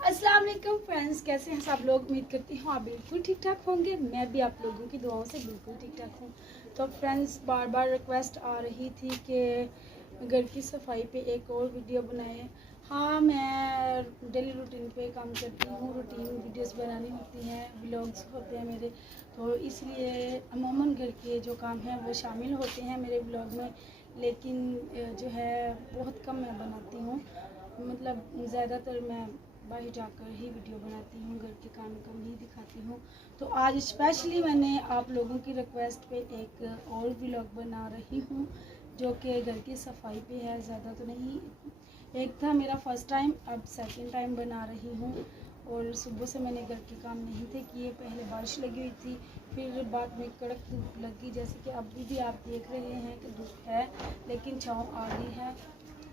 अस्सलाम वालेकुम फ्रेंड्स, कैसे हैं सब लोग। उम्मीद करती हूँ आप बिल्कुल ठीक ठाक होंगे। मैं भी आप लोगों की दुआओं से बिल्कुल ठीक ठाक हूँ। तो फ्रेंड्स, बार बार रिक्वेस्ट आ रही थी कि घर की सफाई पे एक और वीडियो बनाएं। हाँ, मैं डेली रूटीन पे काम करती हूँ। रूटीन वीडियोस बनानी होती हैं, व्लॉग्स होते हैं मेरे, तो इसलिए अमूमन घर के जो काम हैं वो शामिल होते हैं मेरे व्लॉग में। लेकिन जो है बहुत कम मैं बनाती हूँ, मतलब ज़्यादातर मैं बाहर जाकर ही वीडियो बनाती हूँ, घर के काम कम ही दिखाती हूँ। तो आज स्पेशली मैंने आप लोगों की रिक्वेस्ट पे एक और व्लॉग बना रही हूँ जो कि घर की सफाई पे है। ज़्यादा तो नहीं, एक था मेरा फर्स्ट टाइम, अब सेकंड टाइम बना रही हूँ। और सुबह से मैंने घर के काम नहीं थे किए। पहले बारिश लगी हुई थी, फिर बाद में कड़क धूप लगी, जैसे कि अभी भी आप देख रहे हैं कि धूप है लेकिन छाँव आ रही है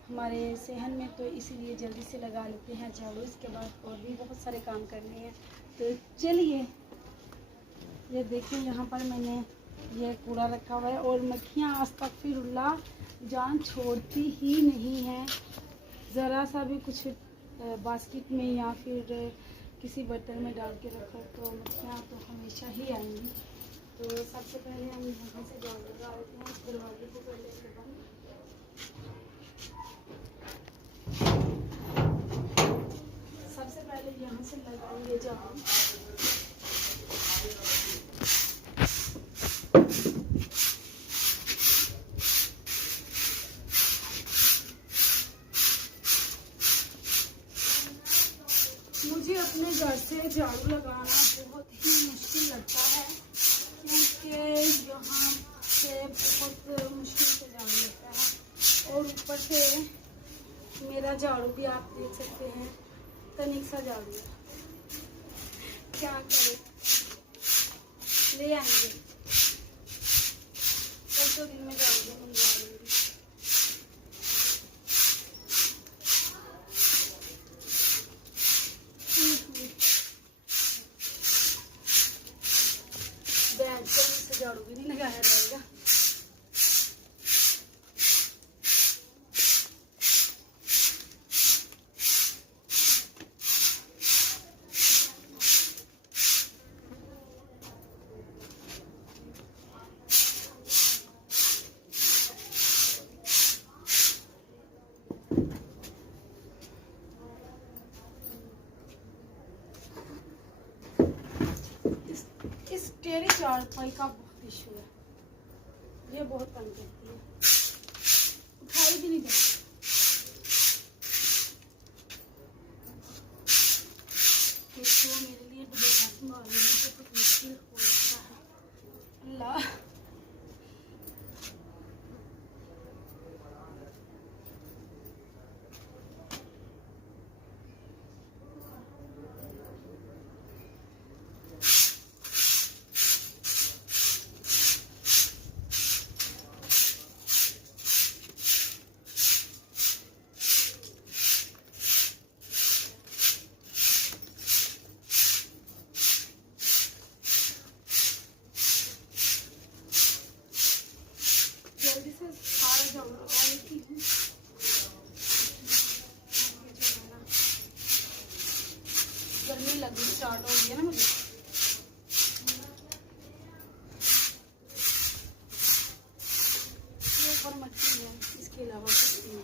हमारे सहन में, तो इसीलिए जल्दी से लगा लेते हैं झाड़ू। इसके बाद और भी बहुत सारे काम करने हैं, तो चलिए। ये देखिए, यहाँ पर मैंने ये कूड़ा रखा हुआ है और मक्खियाँ अस्तगफिरुल्लाह जान छोड़ती ही नहीं हैं। ज़रा सा भी कुछ बास्केट में या फिर किसी बर्तन में डाल के रखो तो मक्खियाँ तो हमेशा ही आएंगी। तो सबसे पहले हम यहाँ से झाड़ू लगा लेते हैं, दरवाजे को कर लेते हैं बंद। सबसे पहले यहाँ से लगाएंगे झाड़ू। मुझे अपने घर से झाड़ू लगाना बहुत ही मुश्किल लगता है, क्योंकि यहाँ से बहुत मुश्किल से झाड़ू लगता है। और ऊपर से मेरा झाड़ू भी आप देख सकते हैं, तनिक सा झाड़ू है। क्या करें, ले आएंगे, एक दो दिन में झाड़ू भी मंगवा लेंगे। बैग से झाड़ू भी नहीं लगाया जाएगा। इस टेढ़ी चारपाई का बहुत इशू है, ये बहुत तंग करती है, उठाई भी नहीं जाती। तो मेरे लिए दुपट्टा संभालने में बहुत मुश्किल हो जाता है। अल्लाह, जल्दी से सारा झाड़ू लगा लेती हूँ। गर्मी लगनी स्टार्ट हो गई है ना मुझे। ये ऊपर मट्टी है, इसके अलावा कुछ नहीं।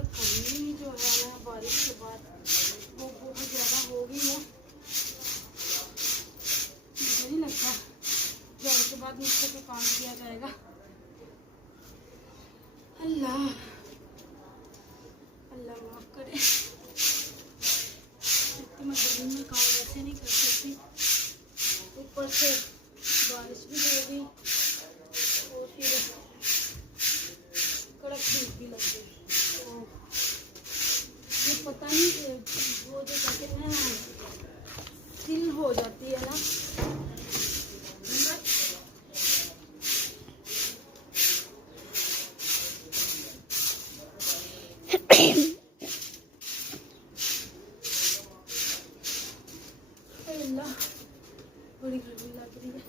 गर्मी जो है ना बारिश के बाद वो बहुत ज़्यादा हो गई है। मुझे नहीं लगता घर के बाद मुझसे तो काम किया जाएगा। अल्लाह अल्लाह माफ़ करे। इतनी मैं गर्मी में काम वैसे नहीं कर सकती, ऊपर से बारिश भी हो गई और फिर कड़क धूप भी लग गई। तो ये पता नहीं वो जो कहते हैं ना तिल हो जाती है ना, अल्लाह बड़ी गर्मी लग रही है।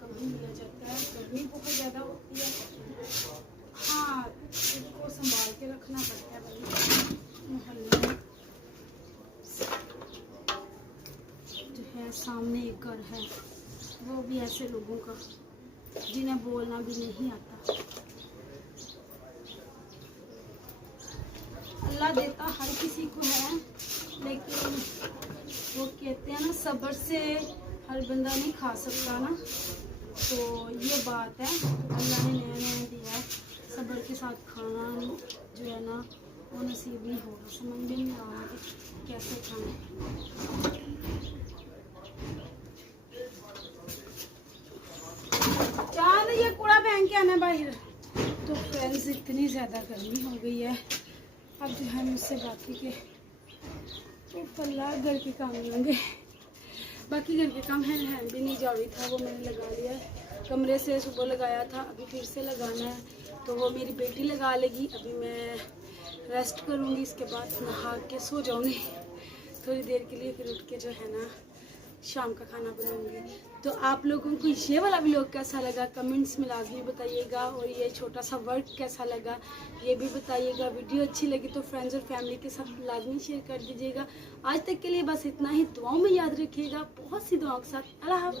कम ही लिया जाता है, गर्मी बहुत ज़्यादा होती है। हाँ, इसको संभाल के रखना पड़ता है भाई। मोहल्ले में जो है सामने एक घर है, वो भी ऐसे लोगों का जिन्हें बोलना भी नहीं आता। अल्लाह देता हर किसी को है, लेकिन वो कहते हैं ना सब्र से हर बंदा नहीं खा सकता ना, तो ये बात है। अल्लाह ने नया नया दिया है, सब्र के साथ खाना जो है ना वो नसीब नहीं होगा। समझ में नहीं आ रहा कि कैसे खाना। चल ये कूड़ा फेंक के आना बाहर। तो फ्रेंड्स इतनी ज़्यादा गर्मी हो गई है, अब जो है मुझसे बाकी के तो फल्ला घर के काम नहीं होंगे। बाकी घर के काम है भी नहीं जा रही था, वो मैंने लगा लिया है। कमरे से सुबह लगाया था, अभी फिर से लगाना है, तो वो मेरी बेटी लगा लेगी। अभी मैं रेस्ट करूँगी, इसके बाद नहा के सो जाऊँगी थोड़ी देर के लिए, फिर उठ के जो है ना शाम का खाना बनाऊंगी। तो आप लोगों को ये वाला व्लॉग कैसा लगा कमेंट्स में लाजमी बताइएगा, और ये छोटा सा वर्क कैसा लगा ये भी बताइएगा। वीडियो अच्छी लगी तो फ्रेंड्स और फैमिली के साथ लाजमी शेयर कर दीजिएगा। आज तक के लिए बस इतना ही। दुआओं में याद रखिएगा, बहुत सी दुआओं के साथ। अल्लाह हाफिज़।